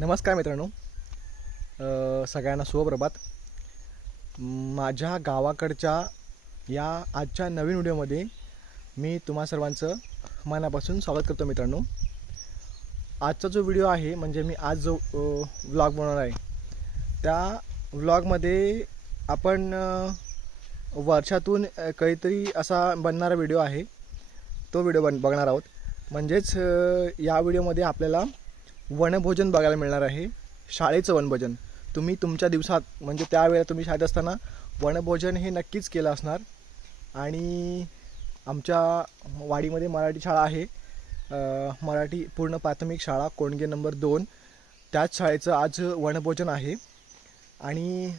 नमस्कार मित्रांनो. सगळ्यांना शुभप्रभात माझ्या गावाकडच्या या आजच्या नवीन व्हिडिओमध्ये मी तुम्हा सर्वांचं मनापासून स्वागत करतो मित्रांनो. आजचा जो व्हिडिओ आहे म्हणजे मी आज जो व्लॉग बनवणार आहे त्या व्लॉगमध्ये आपण वर्षातून काहीतरी असा बनणारा व्हिडिओ आहे. तो व्हिडिओ बन बघणार आहोत. म्हणजेच या व्हिडिओमध्ये आपल्याला वनभोजन बघायला मिळणार आहे. शाळेचं वनभोजन. तुम्ही तुमच्या दिवसात म्हणजे त्यावेळेला तुम्ही शाळेत असताना वनभोजन हे नक्कीच केलं असणार. आणि आमच्या वाडीमध्ये मराठी शाळा आहे. मराठी पूर्ण प्राथमिक शाळा कोणगे नंबर दोन. त्याच शाळेचं आज वनभोजन आहे. आणि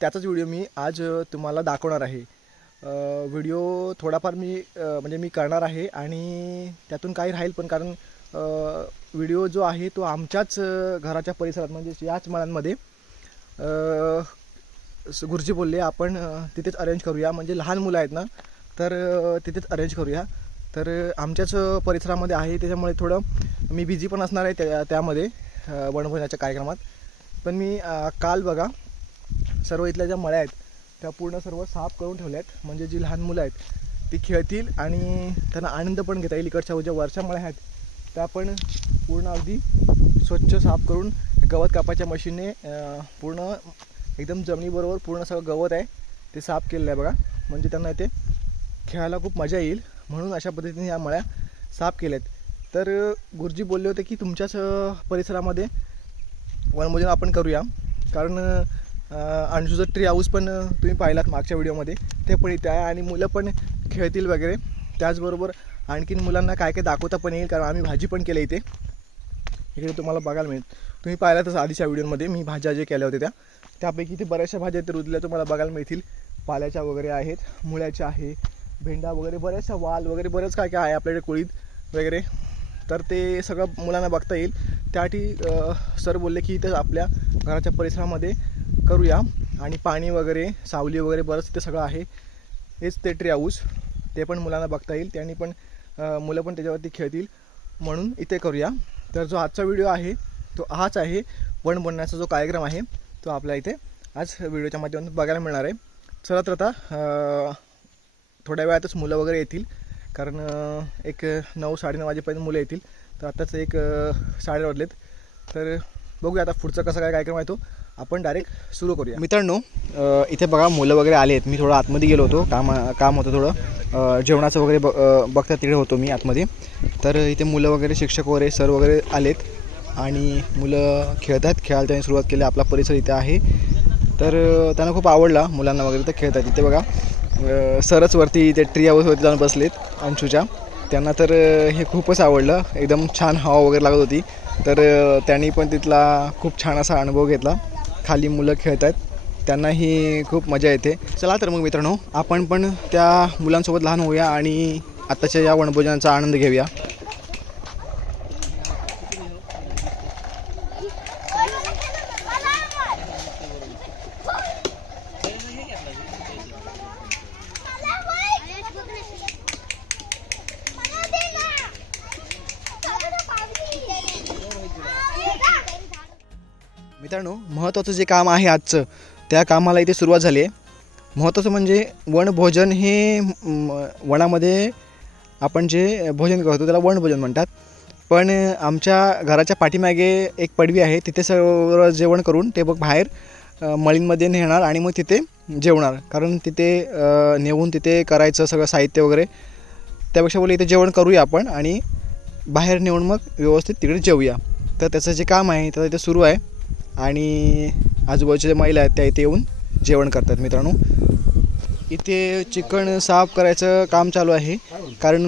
त्याचाच व्हिडिओ मी आज तुम्हाला दाखवणार आहे. व्हिडिओ थोडाफार मी म्हणजे मी करणार आहे. आणि त्यातून काही राहील पण कारण व्हिडिओ जो आहे तो आमच्याच घराच्या परिसरात म्हणजे याच मळांमध्ये स- गुरुजी बोलले आपण तिथेच अरेंज करूया. म्हणजे लहान मुलं आहेत ना तर तिथेच अरेंज करूया. तर आमच्याच परिसरामध्ये आहे. त्याच्यामुळे थोडं मी बिझी पण असणार आहे त्या त्यामध्ये अ, वनभोजनाच्या कार्यक्रमात. पण मी काल बघा सर्व इथल्या ज्या मळ्या आहेत त्या पूर्ण सर्व साफ करून ठेवल्या आहेत म्हणजे जी लहान मुलं आहेत ती खेळतील आणि त्यांना आनंद पण घेता येईल. इकडच्या ज्या वरच्या मळ्या आहेत त्या पण पूर्ण अगदी स्वच्छ साफ करून गवत कापायच्या मशीनने पूर्ण एकदम जमिनीबरोबर पूर्ण सगळं गवत आहे ते साफ केलेलं आहे बघा. म्हणजे त्यांना इथे खेळायला खूप मजा येईल म्हणून अशा पद्धतीने या मळ्या साफ केल्यात. तर गुरुजी बोलले होते की तुमच्याच परिसरामध्ये वनभोजन आपण करूया. कारण अंजूचं ट्री हाऊस पण तुम्ही पाहिलात मागच्या व्हिडिओमध्ये ते पण इथे आहे आणि मुलं पण खेळतील वगैरे. त्याचबरोबर आणखीन मुलांना काय काय दाखवता पण येईल कारण आम्ही भाजी पण केल्या इथे. इकडे तुम्हाला बघायला मिळेल. तुम्ही पाहिलातच आधीच्या व्हिडिओमध्ये मी भाज्या जे केल्या होत्या त्या. त्यापैकी इथे बऱ्याचशा भाज्या इथे रुजल्या तुम्हाला बघायला मिळतील. पाल्याच्या वगैरे आहेत मुळ्याच्या आहे भेंडा वगैरे बऱ्याचशा वाल वगैरे बरंच काय काय आहे आपल्याकडे कुळीत वगैरे. तर ते सगळं मुलांना बघता येईल. त्यासाठी सर बोलले की इथं आपल्या घराच्या परिसरामध्ये करूया. आणि पाणी वगैरे सावली वगैरे बरंच ते सगळं आहे. हेच ते ट्री हाऊस ते पण मुलांना बघता येईल. त्यांनी पण मुलं पण त्याच्यावरती खेळतील. म्हणून इथे करूया. तर जो आजचा व्हिडिओ आहे तो हाच आहे वन बनण्याचा जो कार्यक्रम आहे तो आपल्या इथे आज व्हिडिओच्या माध्यमातून बघायला मिळणार आहे. चला तर आता थोड्या वेळातच मुलं वगैरे येतील. कारण एक नऊ साडेनऊ वाजेपर्यंत मुलं येतील. तर आत्ताच एक साडे वाजलेत. तर बघूया आता पुढचा कसा काय कार्यक्रम आहे तो. आपण डायरेक्ट सुरू करूया. मित्रांनो इथे बघा मुलं वगैरे आले आहेत. मी थोडं आतमध्ये गेलो होतो. काम काम होतं थोडं. जेवणाचं वगैरे ब बघता तिकडे होतो मी आतमध्ये. तर इथे मुलं वगैरे शिक्षक वगैरे सर वगैरे आलेत. आणि मुलं खेळतात. खेळायला त्यांनी सुरुवात केली. आपला परिसर इथे आहे. तर त्यांना खूप आवडला मुलांना वगैरे तर खेळतात इथे बघा. सरच वरती इथे ट्री हाऊसवरती जाऊन बसलेत अंशूच्या. त्यांना तर हे खूपच आवडलं. एकदम छान हवा वगैरे लागत होती. तर त्यांनी पण तिथला खूप छान असा अनुभव घेतला. खाली मुलं खेळत आहेत. त्यांनाही खूप मजा येते. चला तर मग मित्रांनो आपण पण त्या मुलांसोबत लहान होऊया आणि आत्ताच्या या वनभोजनाचा आनंद घेऊया मित्रांनो महत्त्वाचं जे काम आहे आजचं त्या कामाला इथे सुरुवात झाली आहे. महत्त्वाचं म्हणजे वनभोजन हे वनामध्ये आपण जे भोजन करतो त्याला वनभोजन म्हणतात. पण आमच्या घराच्या पाठीमागे एक पडवी आहे तिथे सर्व जेवण करून ते मग बाहेर मळींमध्ये नेणार आणि मग तिथे जेवणार. कारण तिथे नेऊन तिथे करायचं सगळं साहित्य वगैरे त्यापेक्षा बोलले इथे जेवण करूया आपण आणि बाहेर नेऊन मग व्यवस्थित तिकडे जेवूया. तर त्याचं जे काम आहे तर इथे सुरू आहे. आणि आजूबाजूच्या ज्या महिला आहेत त्या इथे येऊन जेवण करतात मित्रांनो. इथे चिकन साफ करायचं काम चालू आहे. कारण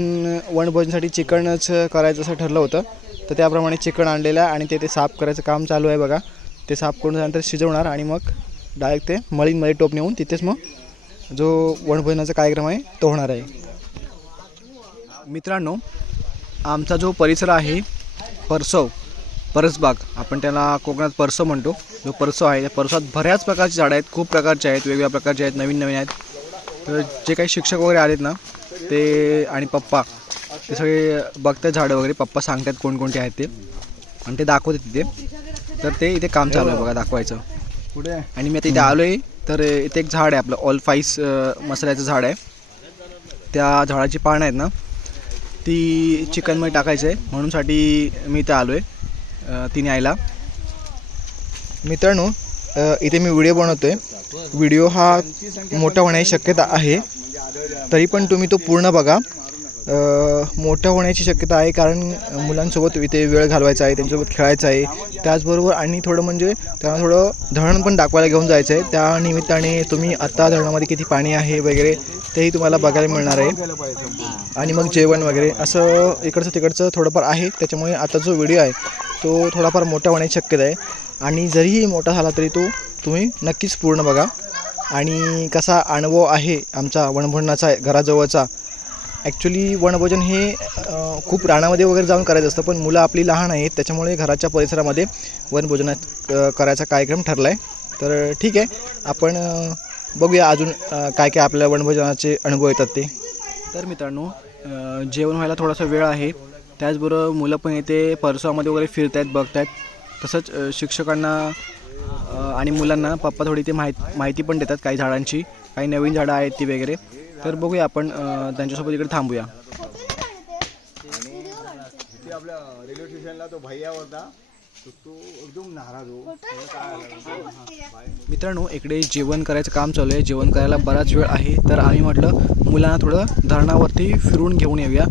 वनभोजनासाठी चिकनच करायचं असं ठरलं होतं. तर त्याप्रमाणे चिकन आणलेलं आहे आणि ते ते साफ करायचं काम चालू आहे बघा. ते साफ करून झाल्यानंतर शिजवणार आणि मग डायरेक्ट ते मळींमध्ये टोप नेऊन तिथेच मग जो वनभोजनाचा कार्यक्रम आहे तो होणार आहे. मित्रांनो आमचा जो परिसर आहे परसव परसबाग आपण त्याला कोकणात परसव म्हणतो. जो परसव आहे त्या परसात बऱ्याच प्रकारची झाडं आहेत खूप प्रकारचे आहेत वेगवेगळ्या प्रकारचे आहेत नवीन नवीन आहेत. तर जे काही शिक्षक वगैरे आलेत ना ते आणि पप्पा ते सगळे बघतात झाडं वगैरे. पप्पा सांगतात कोणकोणते आहेत ते. आणि ते दाखवतात तिथे तर ते इथे काम चालू आहे बघा दाखवायचं. पुढे आणि मी आता इथे आलो आहे तर इथे एक झाड आहे आपलं ऑल फाईस मसाल्याचं झाड आहे. त्या झाडाची पानं आहेत ना ती चिकनमध्ये टाकायचं आहे. म्हणूनसाठी मी इथे आलो आहे ती न्यायला मित्रांनो इथे मी व्हिडिओ बनवतोय. व्हिडिओ हा मोठा होण्याची शक्यता आहे. तरी पण तुम्ही तो पूर्ण बघा. मोठा होण्याची शक्यता आहे कारण मुलांसोबत इथे वेळ घालवायचा आहे त्यांच्यासोबत खेळायचं आहे. त्याचबरोबर आणि थोडं म्हणजे त्यांना थोडं धरण पण दाखवायला घेऊन जायचं आहे त्या निमित्ताने तुम्ही आत्ता धरणामध्ये किती पाणी आहे वगैरे तेही तुम्हाला बघायला मिळणार आहे. आणि मग जेवण वगैरे असं इकडचं तिकडचं थोडंफार आहे. त्याच्यामुळे आता जो व्हिडिओ आहे तो थोडाफार मोठा होण्याची शक्यता आहे. आणि जरीही मोठा झाला तरी तो तुम्ही नक्कीच पूर्ण बघा. आणि कसा अनुभव आहे आमचा वनभोजनाचा घराजवळचा? ॲक्च्युली वनभोजन हे खूप रानामध्ये वगैरे जाऊन करायचं असतं पण मुलं आपली लहान आहेत त्याच्यामुळे घराच्या परिसरामध्ये वनभोजनात करायचा कार्यक्रम ठरला आहे तर ठीक आहे आपण बघूया अजून काय काय आपल्या वनभोजनाचे अनुभव येतात ते. तर मित्रांनो जेवण व्हायला थोडासा वेळ आहे. त्याचबरोबर मुलं पण इथे परसवामध्ये वगैरे फिरत आहेत बघत आहेत तसंच शिक्षकांना आणि मुलांना पप्पा थोडी ते माहिती माहिती पण देतात काही झाडांची. काही नवीन झाडं आहेत ती वगैरे. तर बघूया आपण त्यांच्यासोबत इकडे थांबूया. आपल्या रेल्वे स्टेशनला तो भैया होता. तो एकदम नाराज हो. मित्रांनो इकडे जेवण करायचं काम चालू आहे. जेवण करायला बराच वेळ आहे. तर आम्ही म्हटलं मुलांना थोडं धरणावरती फिरून घेऊन येऊया.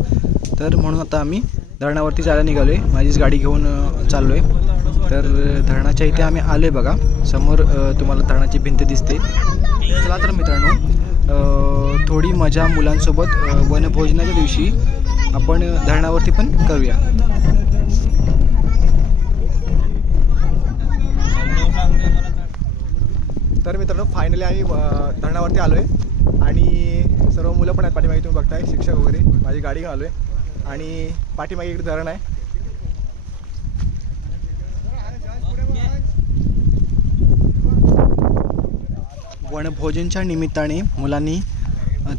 तर म्हणून आता आम्ही धरणावरती जायला निघालो आहे माझीच गाडी घेऊन चाललो आहे तर धरणाच्या इथे आम्ही आलो आहे बघा. समोर तुम्हाला धरणाची भिंत दिसते. चला तर मित्रांनो थोडी मजा मुलांसोबत वनभोजनाच्या दिवशी आपण धरणावरती पण करूया. तर मित्रांनो फायनली आम्ही धरणावरती आलो आहे आणि सर्व मुलं पण आहेत पाठीमागे तुम्ही बघताय शिक्षक वगैरे. माझी गाडी घेऊन आलो आहे आणि पाठीमागे इकडे धरण आहे. वनभोजनच्या निमित्ताने मुलांनी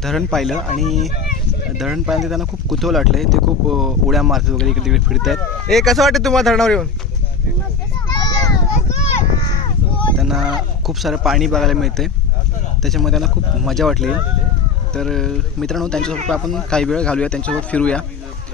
धरण पाहिलं आणि धरण पाहिलं त्यांना खूप कुतूहल वाटलं ते खूप उड्या मारतात वगैरे इकडे तिकडे फिरत आहेत ए कसं वाटतं तुम्हाला धरणावर येऊन? त्यांना खूप सारं पाणी बघायला मिळतं आहे त्याच्यामुळे त्यांना खूप मजा वाटली. तर मित्रांनो त्यांच्यासोबत आपण काही वेळ घालूया त्यांच्यासोबत फिरूया.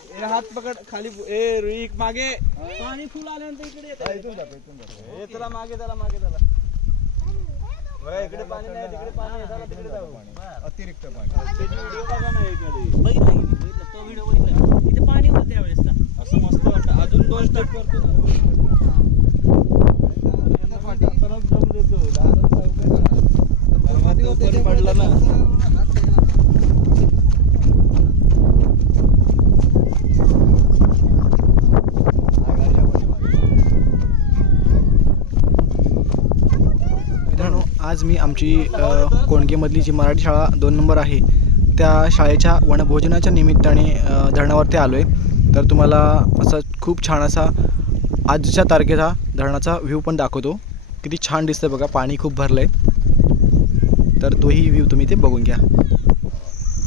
ए, हात पकड खाली ए रुईक मागे. पाणी फुल आल्यानंतर इकडे येतं. ए, चला मागे चला मागे चला. बघा, इकडे पाणी नाही तिकडे पाणी आहे, चला तिकडे जाऊ. अतिरिक्त पाणी. त्याची व्हिडिओ बघा ना इकडे असं मस्त वाटतं. अजून दोन स्टेप करतो ना यांना पण टाकतानाच दम देतो. दादा चौघं ना. परवा तो पण पडला ना मित्रांनो आज मी आमची कोणगेमधली जी मराठी शाळा दोन नंबर आहे त्या शाळेच्या वनभोजनाच्या निमित्ताने धरणावरती आलो आहे तर तुम्हाला असा खूप छान असा आजच्या तारखेचा धरणाचा व्ह्यू पण दाखवतो. किती छान दिसतं बघा पाणी खूप भरलं आहे तर तोही व्ह्यू तुम्ही ते बघून घ्या.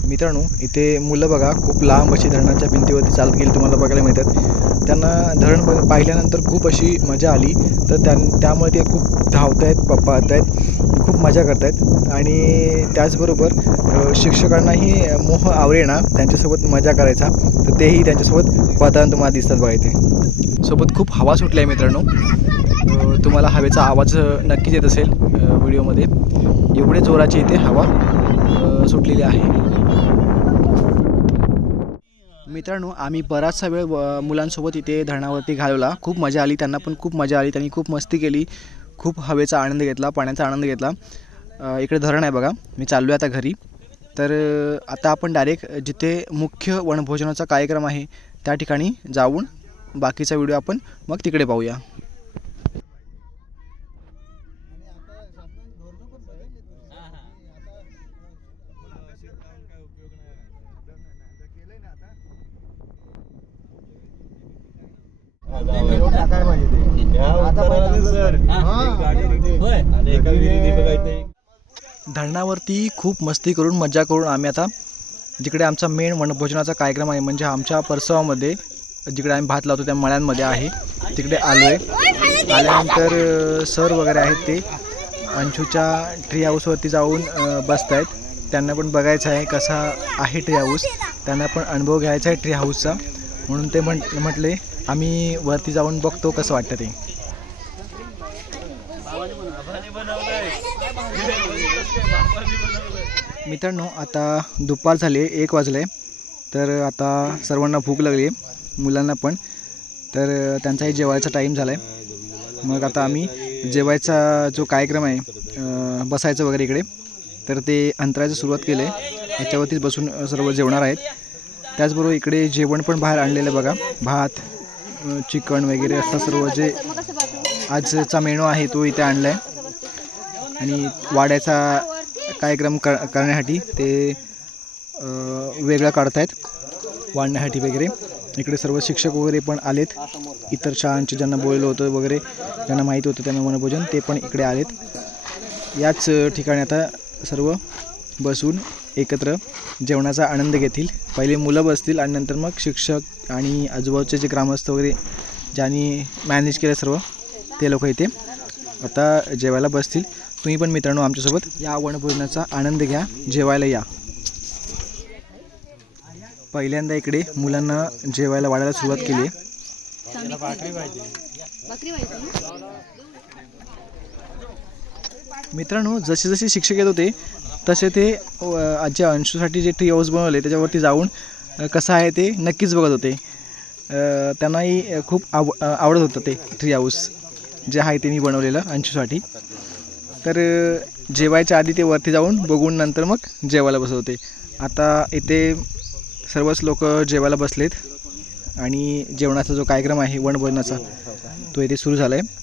मित्रांनो इथे मुलं बघा खूप लांब अशी धरणाच्या भिंतीवरती चालत गेली तुम्हाला बघायला मिळतात. त्यांना धरण बघ पाहिल्यानंतर खूप अशी मजा आली. तर त्यां त्यामुळे ते खूप धावत आहेत पप्पा आहेत खूप मजा करत आहेत आणि त्याचबरोबर शिक्षकांनाही मोह आवरेना त्यांच्यासोबत मजा करायचा. तर तेही त्यांच्यासोबत पळताना तुम्हाला दिसतात बघा इथे. सोबत खूप हवा सुटली आहे मित्रांनो तुम्हाला हवेचा आवाज नक्कीच येत असेल व्हिडिओमध्ये. एवढे जोराची इथे हवा सुटलेली आहे. मित्रांनो आम्ही बराचसा वेळ मुलांसोबत इथे धरणावरती घालवला. खूप मजा आली त्यांना पण खूप मजा आली. त्यांनी खूप मस्ती केली. खूप हवेचा आनंद घेतला पाण्याचा आनंद घेतला. इकडे धरण आहे बघा. मी चाललो आहे आता घरी. तर आता आपण डायरेक्ट जिथे मुख्य वनभोजनाचा कार्यक्रम आहे त्या ठिकाणी जाऊन बाकीचा व्हिडिओ आपण मग तिकडे पाहूया. धरणावरती खूप मस्ती करून मजा करून आम्ही आता जिकडे आमचा मेन वनभोजनाचा कार्यक्रम आहे म्हणजे आमच्या परसवामध्ये जिकडे आम्ही भात लावतो त्या मळ्यांमध्ये आहे तिकडे आलो आहे आल्यानंतर सर वगैरे आहेत ते. अंशूच्या ट्री हाऊसवरती जाऊन बसत आहेत त्यांना पण बघायचं आहे कसा आहे ट्री हाऊस त्यांना पण अनुभव घ्यायचा आहे ट्री हाऊसचा म्हणून ते म्हण म्हटले आम्ही वरती जाऊन बघतो कसं वाटतं ते. मित्रांनो आता दुपार झाले एक वाजले. तर आता सर्वांना भूक लागली आहे मुलांना पण. तर त्यांचाही जेवायचा टाईम झाला आहे मग आता आम्ही जेवायचा जो कार्यक्रम आहे बसायचं वगैरे इकडे. तर ते अंतरायचं सुरुवात केलं. आहे याच्यावरतीच बसून सर्व जेवणार आहेत. त्याचबरोबर इकडे जेवण पण बाहेर आणलेलं बघा. भात चिकन वगैरे असं सर्व जे आजचा मेनू आहे तो इथे आणला आहे आणि वाड्याचा कार्यक्रम कर करण्यासाठी ते अ, वेगळा काढतायत वाढण्यासाठी वगैरे. इकडे सर्व शिक्षक वगैरे पण आलेत. इतर शाळांचे ज्यांना बोललं होतं वगैरे ज्यांना माहीत होतं त्यांना वनभोजन ते पण इकडे आलेत. याच ठिकाणी आता सर्व बसून एकत्र जेवणाचा आनंद घेतील. पहिले मुलं बसतील आणि नंतर मग शिक्षक आणि आजूबाजूचे जे ग्रामस्थ वगैरे ज्यांनी मॅनेज केलं सर्व ते लोक इथे आता जेवायला बसतील. तुम्ही पण मित्रांनो आमच्यासोबत या वनभोजनाचा आनंद घ्या जेवायला या. पहिल्यांदा इकडे मुलांना जेवायला वाढायला सुरुवात केली मित्रांनो जसे जसे शिक्षक येत होते तसे ते आजच्या अंशूसाठी जे ट्री हाऊस बनवले त्याच्यावरती जाऊन कसं आहे ते नक्कीच बघत होते. त्यांनाही खूप आव आवडत होतं ते ट्री हाऊस जे आहे ते मी बनवलेलं अंशूसाठी. तर जेवायच्या आधी ते वरती जाऊन बघून नंतर मग जेवायला बसवते आता इथे सर्वच लोक जेवायला बसलेत आणि जेवणाचा जो कार्यक्रम आहे वनभोजनाचा तो इथे सुरू झाला आहे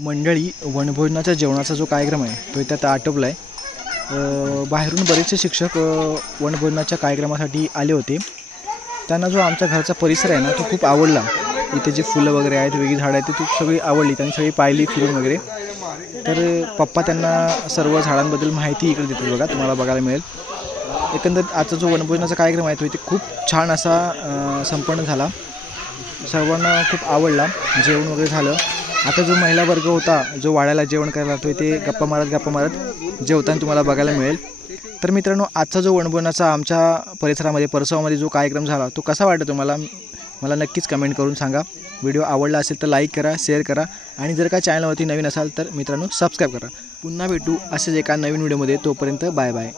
मंडळी वनभोजनाच्या जेवणाचा जो कार्यक्रम आहे तो त्यात आटोपला आहे बाहेरून बरेचसे शिक्षक वनभोजनाच्या कार्यक्रमासाठी आले होते. त्यांना जो आमच्या घरचा परिसर आहे ना तो खूप आवडला. इथे जे फुलं वगैरे आहेत वेगळी झाडं आहेत ती खूप सगळी आवडली. त्यांनी सगळी पाहिली फिरून वगैरे. तर पप्पा त्यांना सर्व झाडांबद्दल माहिती इकडे देतात बघा तुम्हाला बघायला मिळेल. एकंदरीत आजचा जो वनभोजनाचा कार्यक्रम आहे तो इथे खूप छान असा संपन्न झाला. सर्वांना खूप आवडला. जेवण वगैरे झालं. आता जो महिला वर्ग होता जो वाड्याला जेवण करायला तो ते गप्पा मारत गप्पा मारत जेवताना तुम्हाला बघायला मिळेल. तर मित्रांनो आजचा जो वणबोनाचा आमच्या परिसरामध्ये परसवामध्ये जो कार्यक्रम झाला तो कसा वाटतो तुम्हाला? मला नक्कीच कमेंट करून सांगा. व्हिडिओ आवडला असेल तर लाईक करा शेअर करा आणि जर का चॅनलवरती नवीन असाल तर मित्रांनो सबस्क्राईब करा. पुन्हा भेटू असेच एका नवीन व्हिडिओमध्ये. तोपर्यंत बाय बाय.